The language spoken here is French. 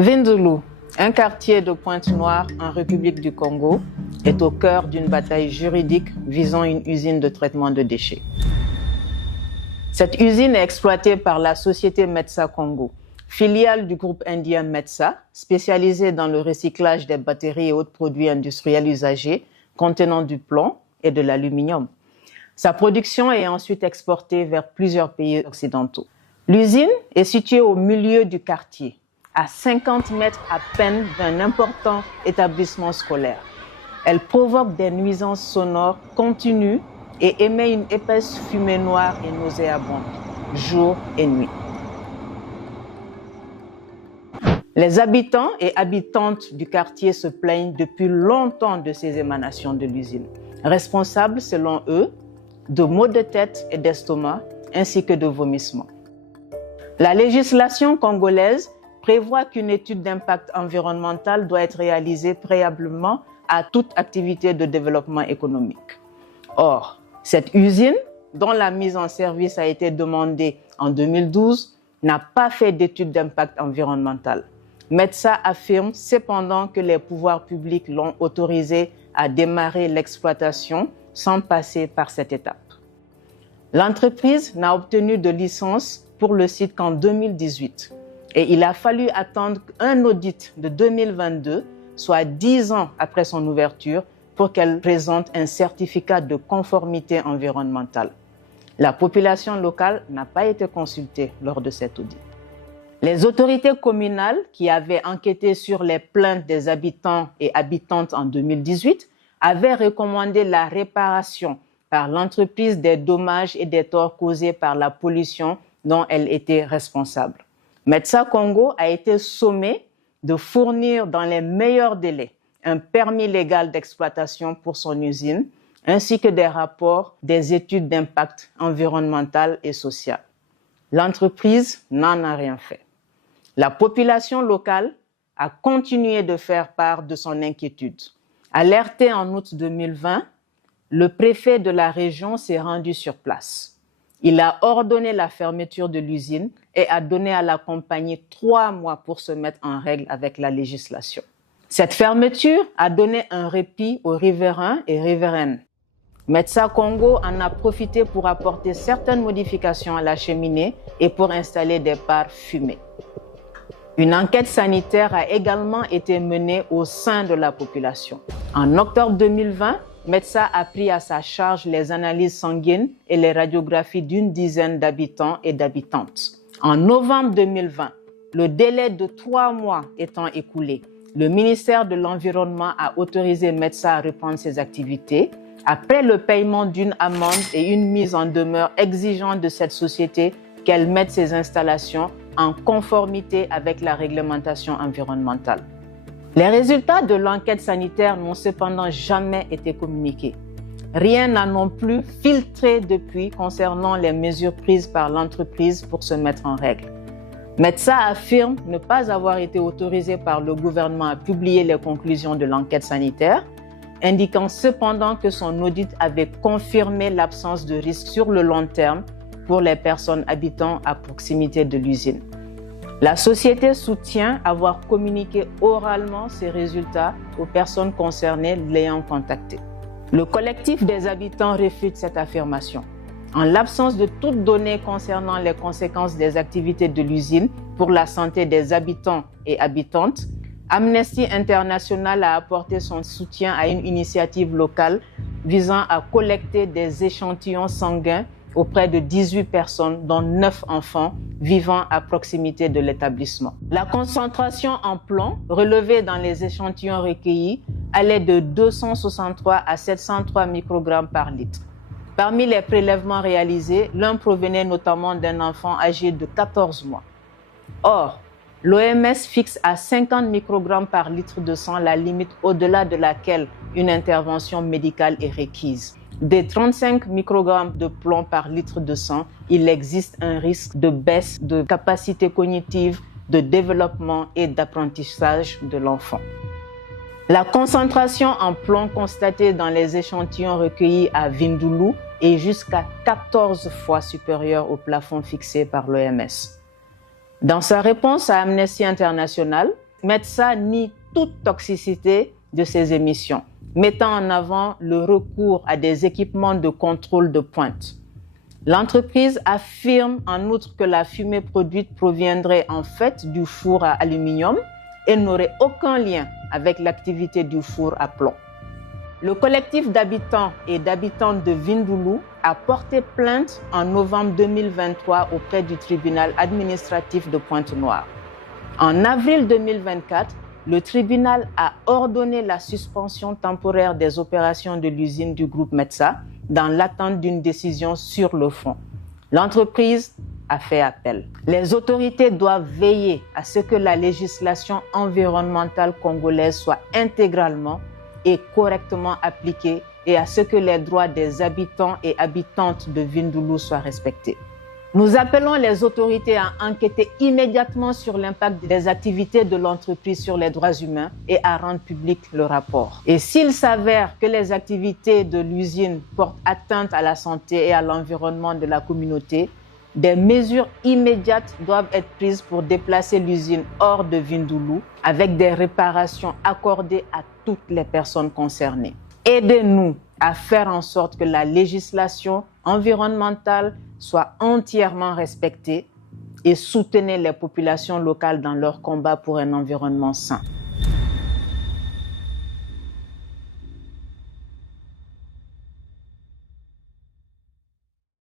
Vindaloo, un quartier de Pointe-Noire en République du Congo, est au cœur d'une bataille juridique visant une usine de traitement de déchets. Cette usine est exploitée par la société Metsa Congo, filiale du groupe indien Metsa, spécialisée dans le recyclage des batteries et autres produits industriels usagés contenant du plomb et de l'aluminium. Sa production est ensuite exportée vers plusieurs pays occidentaux. L'usine est située au milieu du quartier, à 50 mètres à peine d'un important établissement scolaire. Elle provoque des nuisances sonores continues et émet une épaisse fumée noire et nauséabonde, jour et nuit. Les habitants et habitantes du quartier se plaignent depuis longtemps de ces émanations de l'usine, responsables, selon eux, de maux de tête et d'estomac, ainsi que de vomissements. La législation congolaise prévoit qu'une étude d'impact environnemental doit être réalisée préalablement à toute activité de développement économique. Or, cette usine, dont la mise en service a été demandée en 2012, n'a pas fait d'étude d'impact environnemental. Metsa affirme cependant que les pouvoirs publics l'ont autorisé à démarrer l'exploitation sans passer par cette étape. L'entreprise n'a obtenu de licence pour le site qu'en 2018 et il a fallu attendre un audit de 2022, soit 10 ans après son ouverture, pour qu'elle présente un certificat de conformité environnementale. La population locale n'a pas été consultée lors de cet audit. Les autorités communales qui avaient enquêté sur les plaintes des habitants et habitantes en 2018 avaient recommandé la réparation par l'entreprise des dommages et des torts causés par la pollution dont elle était responsable. Metsa Congo a été sommé de fournir dans les meilleurs délais un permis légal d'exploitation pour son usine, ainsi que des rapports des études d'impact environnemental et social. L'entreprise n'en a rien fait. La population locale a continué de faire part de son inquiétude. Alerté en août 2020, le préfet de la région s'est rendu sur place. Il a ordonné la fermeture de l'usine et a donné à la compagnie 3 mois pour se mettre en règle avec la législation. Cette fermeture a donné un répit aux riverains et riveraines. Metsa Congo en a profité pour apporter certaines modifications à la cheminée et pour installer des parts fumées. Une enquête sanitaire a également été menée au sein de la population. En octobre 2020, Metsa a pris à sa charge les analyses sanguines et les radiographies d'une dizaine d'habitants et d'habitantes. En novembre 2020, le délai de 3 mois étant écoulé, le ministère de l'Environnement a autorisé Metsa à reprendre ses activités après le paiement d'une amende et une mise en demeure exigeant de cette société qu'elle mette ses installations en conformité avec la réglementation environnementale. Les résultats de l'enquête sanitaire n'ont cependant jamais été communiqués. Rien n'a non plus filtré depuis concernant les mesures prises par l'entreprise pour se mettre en règle. Metsa affirme ne pas avoir été autorisé par le gouvernement à publier les conclusions de l'enquête sanitaire, indiquant cependant que son audit avait confirmé l'absence de risque sur le long terme pour les personnes habitant à proximité de l'usine. La société soutient avoir communiqué oralement ces résultats aux personnes concernées l'ayant contacté. Le collectif des habitants réfute cette affirmation. En l'absence de toute donnée concernant les conséquences des activités de l'usine pour la santé des habitants et habitantes, Amnesty International a apporté son soutien à une initiative locale visant à collecter des échantillons sanguins auprès de 18 personnes, dont 9 enfants, vivant à proximité de l'établissement. La concentration en plomb relevée dans les échantillons recueillis allait de 263 à 703 microgrammes par litre. Parmi les prélèvements réalisés, l'un provenait notamment d'un enfant âgé de 14 mois. Or, l'OMS fixe à 50 microgrammes par litre de sang la limite au-delà de laquelle une intervention médicale est requise. Des 35 microgrammes de plomb par litre de sang, il existe un risque de baisse de capacité cognitive, de développement et d'apprentissage de l'enfant. La concentration en plomb constatée dans les échantillons recueillis à Vindaloo est jusqu'à 14 fois supérieure au plafond fixé par l'OMS. Dans sa réponse à Amnesty International, METSA nie toute toxicité de ces émissions, mettant en avant le recours à des équipements de contrôle de pointe. L'entreprise affirme en outre que la fumée produite proviendrait en fait du four à aluminium et n'aurait aucun lien avec l'activité du four à plomb. Le collectif d'habitants et d'habitantes de Vindoulou a porté plainte en novembre 2023 auprès du tribunal administratif de Pointe-Noire. En avril 2024, le tribunal a ordonné la suspension temporaire des opérations de l'usine du groupe METSA dans l'attente d'une décision sur le fond. L'entreprise a fait appel. Les autorités doivent veiller à ce que la législation environnementale congolaise soit intégralement et correctement appliquée et à ce que les droits des habitants et habitantes de Vindoulou soient respectés. Nous appelons les autorités à enquêter immédiatement sur l'impact des activités de l'entreprise sur les droits humains et à rendre public le rapport. Et s'il s'avère que les activités de l'usine portent atteinte à la santé et à l'environnement de la communauté, des mesures immédiates doivent être prises pour déplacer l'usine hors de Vindoulou avec des réparations accordées à toutes les personnes concernées. Aidez-nous à faire en sorte que la législation environnementale soit entièrement respectée et soutenez les populations locales dans leur combat pour un environnement sain.